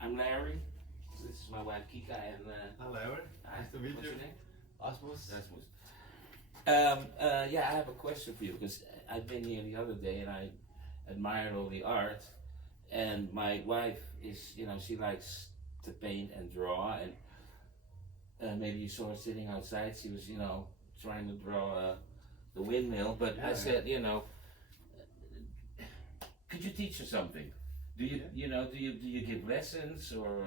I'm Larry. This is my wife Kika and Hi Larry, nice to meet what's you. your name? Rasmus. Rasmus. Yeah, I have a question for you because I've been here the other day and I admired all the art. And my wife is, she likes to paint and draw. And maybe you saw her sitting outside. She was, trying to draw the windmill. But I said, could you teach her something? Do you, do you give lessons or?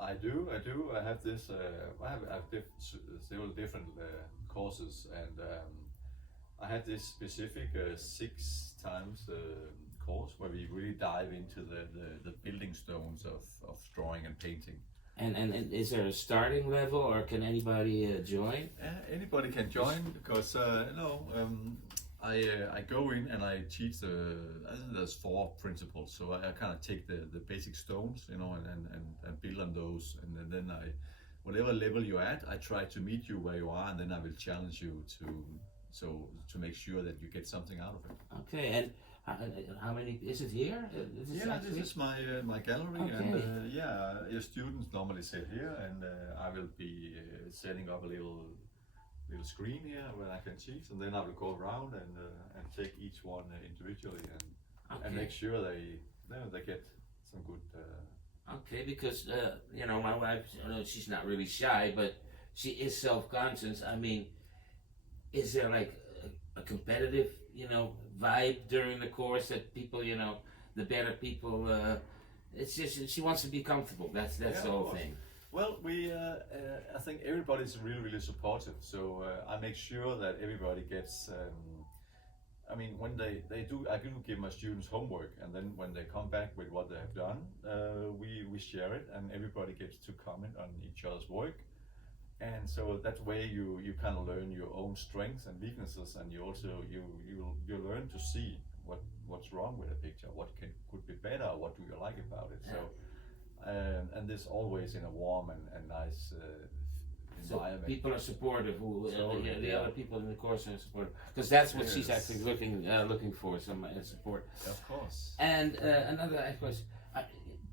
I do. I have this. I have several different courses, and I have this specific 6 times course where we really dive into the building stones of drawing and painting. And is there a starting level or can anybody join? Anybody can join because I go in and I teach I think there's 4 principles. So I kind of take the basic stones, and build on those, and then whatever level you're at, I try to meet you where you are, and then I will challenge you to make sure that you get something out of it. Okay, and how many is it here? This is my gallery, okay. And your students normally sit here, and I will be setting up a little screen here where I can teach, and then I will go around and take each one individually and make sure they get some good. Okay, because my wife, she's not really shy, but she is self-conscious. I mean, is there like a competitive, vibe during the course that people, the better people? It's just she wants to be comfortable. That's the whole thing. Well, I think everybody's really supportive. So I make sure that everybody gets. When they do, I do give my students homework, and then when they come back with what they have done, we share it, and everybody gets to comment on each other's work. And so that way you kind of learn your own strengths and weaknesses, and you also you learn to see what's wrong with a picture, what could be better, what do you like about it. So and this always in a warm and nice environment. So people are supportive. The other people in the course are supportive, because that's what she's actually looking for, some support. Of course. And another question.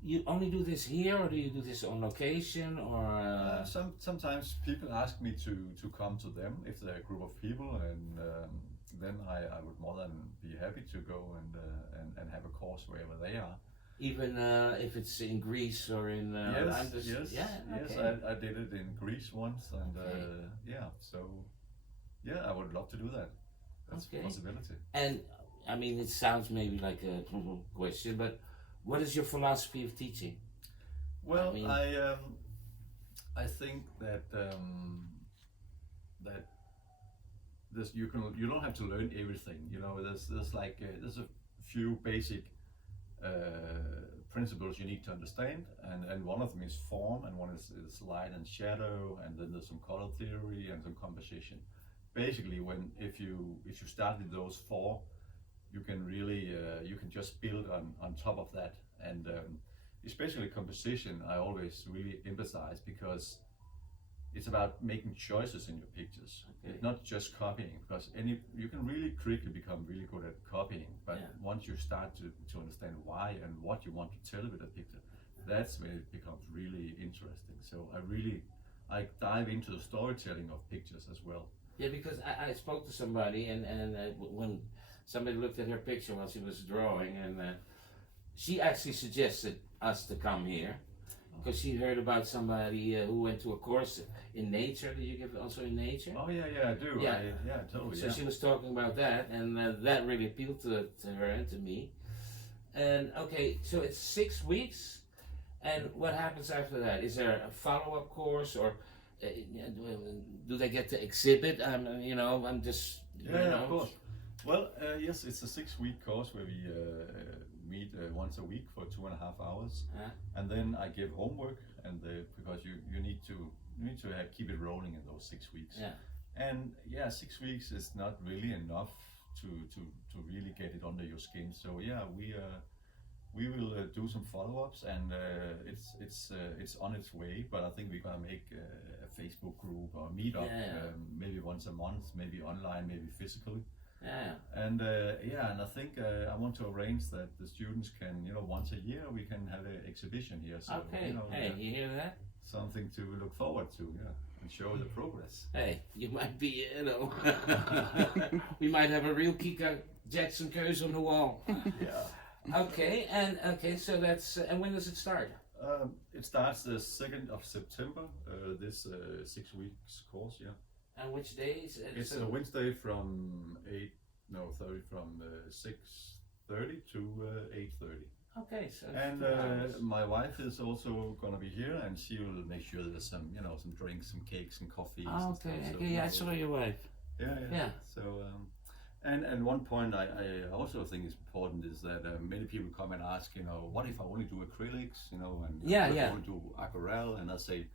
You only do this here, or do you do this on location, or? Sometimes people ask me to come to them if they're a group of people, and then I would more than be happy to go and have a course wherever they are. Even if it's in Greece or in. Yes. I did it in Greece once, and I would love to do that. That's a possibility. And I mean, it sounds maybe like a question, but. What is your philosophy of teaching? Well, I think that this you don't have to learn everything. There's a few basic principles you need to understand, and one of them is form, and one is light and shadow, and then there's some color theory and some composition. Basically, if you start with those 4. You can really you can just build on top of that, and especially composition I always really emphasize, because it's about making choices in your pictures. It's not just copying, because you can really quickly become really good at copying, but once you start to understand why and what you want to tell with a picture, that's when it becomes really interesting. So I dive into the storytelling of pictures as well. Yeah, because I spoke to somebody, and when somebody looked at her picture while she was drawing, and she actually suggested us to come here because she heard about somebody who went to a course in nature. Did you give it also in nature? Oh yeah, I do. Yeah, totally. So she was talking about that, and that really appealed to her and to me. And okay, so it's 6 weeks, and what happens after that? Is there a follow-up course, or do they get to exhibit? I'm just. Of course. Well, yes, it's a 6-week course where we meet once a week for 2.5 hours, and then I give homework, and because you need to keep it rolling in those 6 weeks. Yeah. And 6 weeks is not really enough to really get it under your skin. So we will do some follow-ups, and it's on its way. But I think we're gonna make a Facebook group or meet up maybe once a month, maybe online, maybe physically. Yeah. And and I think I want to arrange that the students can, once a year we can have an exhibition here. So, Okay. Hey, you hear that? something to look forward to, and show the progress. Hey, you might be, we might have a real Kika Jackson curse on the wall. Yeah. Okay, so that's, and when does it start? It starts the 2nd of September, this 6 weeks course, yeah. And which days? It's a Wednesday from 6:30 to 8:30. Okay, so. And my wife is also gonna be here, and she will make sure there's some, some drinks, some cakes, and coffees. Oh, and okay, stuff. So, yeah, I saw your wife. Yeah. So, and one point I also think is important is that many people come and ask, what if I only do acrylics, and what if I only do aquarelle, and I say,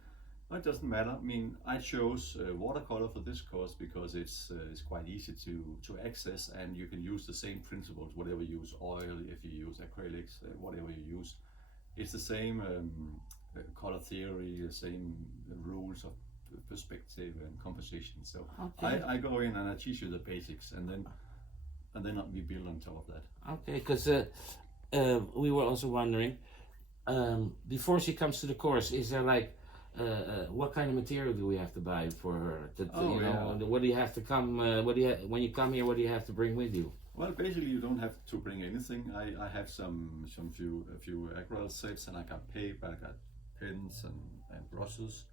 well, it doesn't matter. I mean, I chose watercolor for this course because it's quite easy to access, and you can use the same principles, whatever you use oil, if you use acrylics, whatever you use. It's the same color theory, the same rules of perspective and composition. So I go in and I teach you the basics, and then we build on top of that. Okay, because we were also wondering, before she comes to the course, is there like, what kind of material do we have to buy for her? What do you have to come? When you come here, what do you have to bring with you? Well, basically, you don't have to bring anything. I have a few aquarelle sets, and I got paper, I got pens and brushes,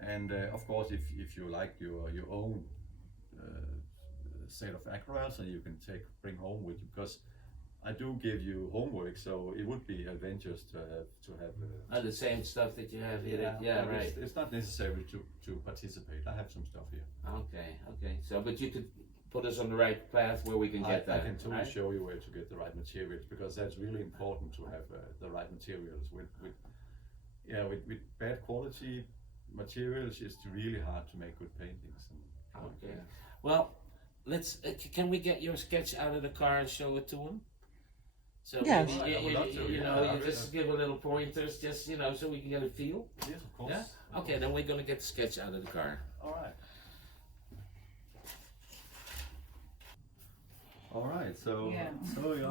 and of course, if you like your own set of aquarelles, and you can bring home with you, because I do give you homework, so it would be advantageous to have the same stuff that you have here. Yeah, right. It's not necessary to participate. I have some stuff here. Okay. So, but you could put us on the right path where we can get that. I can totally show you where to get the right materials, because that's really important to have the right materials. With bad quality materials, it's really hard to make good paintings. Okay. Well, let's. Can we get your sketch out of the car and show it to him? So yes. You just give a little pointers, just so we can get a feel. Yes, of course. Yeah. Okay, then we're gonna get the sketch out of the car. All right. So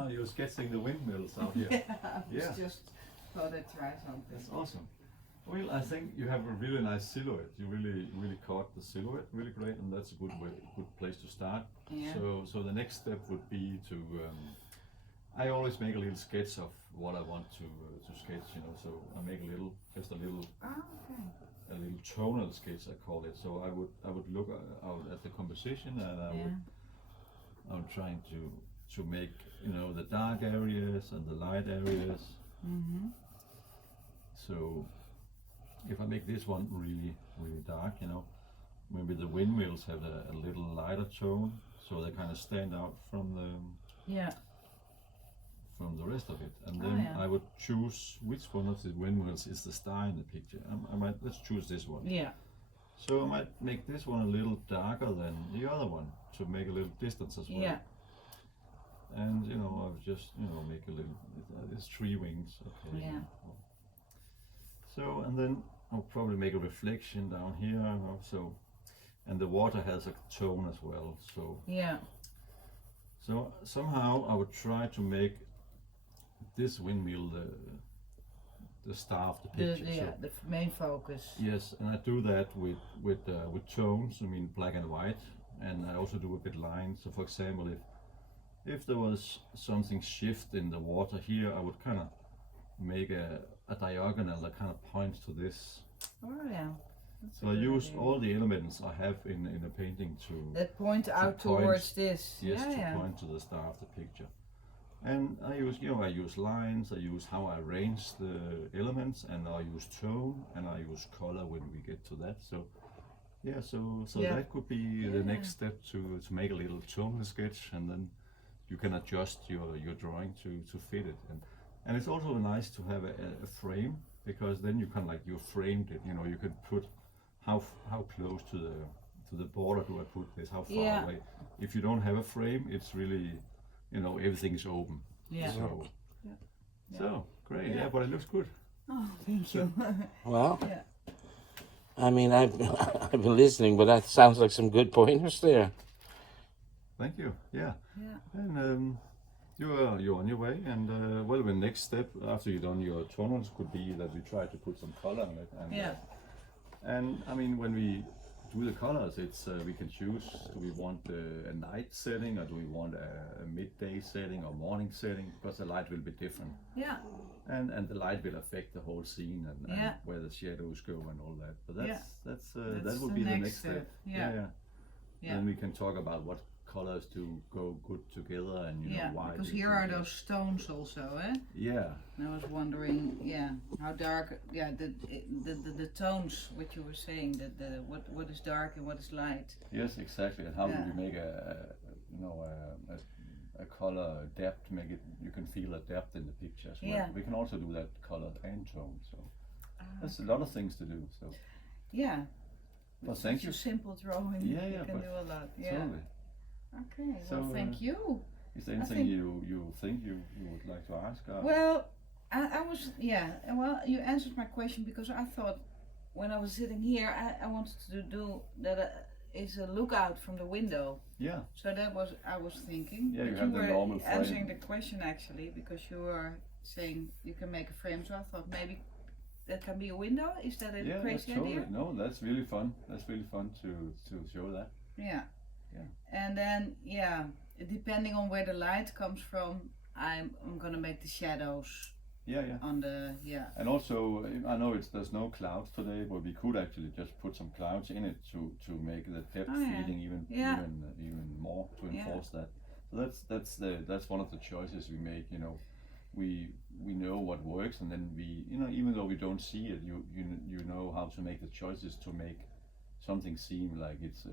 you're sketching the windmills out here. I just thought I'd try something. That's awesome. Well, I think you have a really nice silhouette. You really caught the silhouette really great, and that's a good place to start. Yeah. So the next step would be to. I always make a little sketch of what I want to sketch, so I make a little tonal sketch, I call it. So I would look out at the composition, and I'm trying to make, the dark areas and the light areas. Mm-hmm. So if I make this one really dark, maybe the windmills have a little lighter tone, so they kind of stand out from the rest of it, and then I would choose which one of the windmills is the star in the picture. Let's choose this one. Yeah. So I might make this one a little darker than the other one to make a little distance as well. Yeah. And I'll just make a little. It's 3 wings. Okay. Yeah. So and then I'll probably make a reflection down here. So, and the water has a tone as well. So. Yeah. So somehow I would try to make this windmill the star of the picture. The main focus. Yes, and I do that with tones. I mean black and white, and I also do it with lines. So for example, if there was something shift in the water here, I would kind of make a diagonal that kind of points to this. Oh yeah. That's so I use all the elements I have in a painting that point out towards this. Yes, to point to the star of the picture. And I use lines, I use how I arrange the elements, and I use tone, and I use color when we get to that. So that could be the next step to make a little tonal sketch, and then you can adjust your drawing to fit it. And it's also nice to have a frame, because then you can you framed it. You can put how close to the border do I put this? How far away? If you don't have a frame, it's really, everything is open. Yeah. So great. Yeah, but it looks good. Oh, thank you. Well, I mean, I've been listening, but that sounds like some good pointers there. Thank you. Yeah. Yeah. And you're on your way. And well, the next step after you've done your tonals could be that we try to put some color on it. And, Yeah. And I mean, when we do the colors, it's we can choose. Do we want a night setting, or do we want a midday setting or morning setting? Because the light will be different, Yeah. and the light will affect the whole scene and Yeah. where the shadows go and all that. But Yeah. that's That's that will the be the next next step. step. Yeah. Yeah. Then we can talk about what colors do go good together and you Yeah. know why. Because they here do are that. those stones also, eh? Yeah. And I was wondering, yeah, how dark, yeah, the tones, what you were saying, that the what is dark and what is light. Yes, exactly. And how do Yeah. we make a color depth? Make it you can feel a depth in the picture as well. Yeah. We can also do that color and tone. So there's a lot of things to do. So Yeah. well, thank Such you. a simple drawing. Yeah, You yeah, can but do a lot. Yeah. Totally. Okay. So, Well, thank you. Is there I anything think- you think you would like to ask? Well, I was, yeah, well, you answered my question because I thought when I was sitting here, I wanted to do that is a lookout from the window. Yeah. So that was, I was thinking. Yeah, you but have the were normal frame. answering the question actually because you were saying you can make a frame, so I thought maybe that can be a window. Is that a Yeah, that's crazy totally. idea? No, that's really fun. That's really fun to show that. Yeah. Yeah. And then, yeah, depending on where the light comes from, I'm gonna make the shadows Yeah, yeah. on the, yeah. And also, I know there's no clouds today, but we could actually just put some clouds in it to make the depth Oh, yeah. feeling Yeah. even more to Yeah. enforce that. So that's one of the choices we make. You know, we know what works, and then we even though we don't see it, you know how to make the choices to make something seem like it's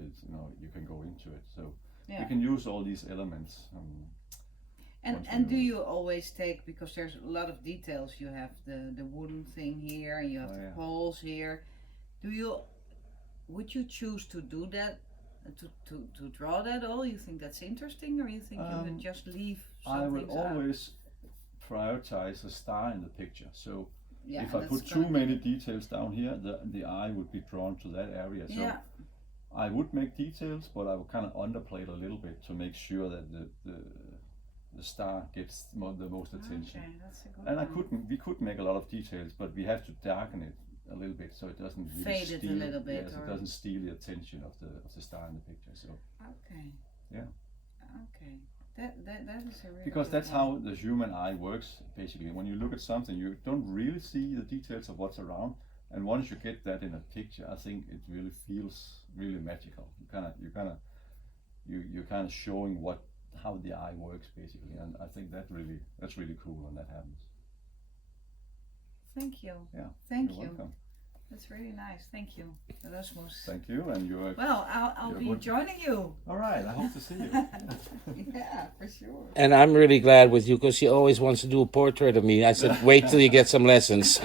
you can go into it. So Yeah. you can use all these elements. once And we do know. you always take, because there's a lot of details, you have the wooden thing here and you have Oh, the yeah. poles here. Would you choose to do that, to draw that all? You think that's interesting, or you think you would just leave some I will things out? always prioritize a star in the picture. So Yeah, if I that's put too gonna many be- details down here, the eye would be drawn to that area. So Yeah, I would make details, but I would kind of underplay it a little bit to make sure that the star gets the most attention. okay, that's a good And one. we could make a lot of details, but we have to darken it a little bit so it doesn't really Fade it a steal, little bit, yes, or- it doesn't steal the attention of the star in the picture. So Okay. Yeah. Okay. That is a really because good that's one. how the human eye works basically. When you look at something, you don't really see the details of what's around, and once you get that in a picture, I think it really feels really magical. You're kind of showing how the eye works basically, and I think that's really cool when that happens. Thank you. Yeah, Thank you're you. welcome. That's really nice. Thank you, Rasmus. Thank you, and you're Well, I'll You're be welcome. joining you. all right. I hope to see you. Yeah, for sure. And I'm really glad with you because she always wants to do a portrait of me. I said, wait till you get some lessons.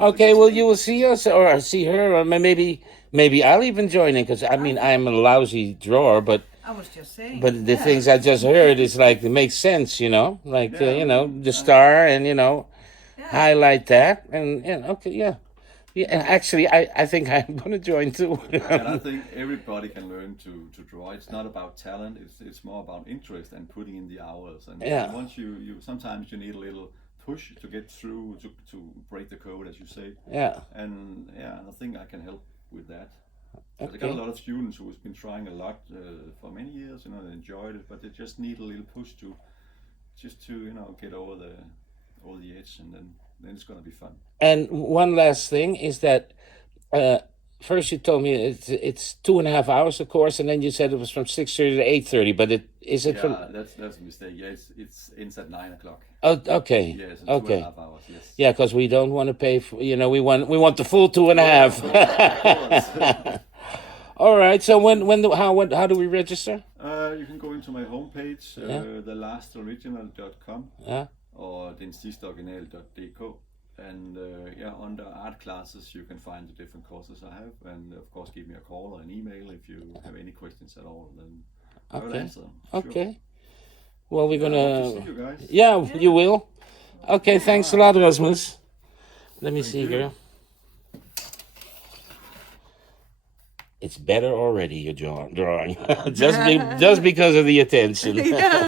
Okay, well, you will see us or see her, or maybe I'll even join in because I mean I'm a lousy drawer, but I was just saying. the yeah. things I just heard is like it makes sense, like Yeah. the star and Yeah. highlight that and okay, yeah. And actually, I think I'm gonna join too. And I think everybody can learn to draw. It's not about talent. It's more about interest and putting in the hours. And Yeah. once you sometimes you need a little push to get through to break the code, as you say. Yeah. And yeah, I think I can help with that. I got Okay. a lot of students who has been trying a lot for many years. They enjoyed it, but they just need a little push to get over the edge, and then it's gonna be fun. And one last thing is that first you told me it's 2.5 hours, of course, and then you said it was from 6:30 to 8:30. But is it Yeah, from? that's a mistake. Yeah, it ends at 9 o'clock. Oh, okay. Yes, it's Okay. 2.5 hours. Yes. Yeah, because we don't want to pay for. We want the full 2.5. All right. So how do we register? You can go into my homepage, thelastoriginal.com Yeah. or densidsteoriginal.dk, and under art classes you can find the different courses I have, and of course give me a call or an email if you have any questions at all. Then I will Okay. answer them. Sure. Okay. Well, we're I hope to gonna. see you guys. Yeah, you will. Okay. Thanks a lot, Rasmus. Let me see you. here. It's better already, your drawing. Just because of the attention. Yeah.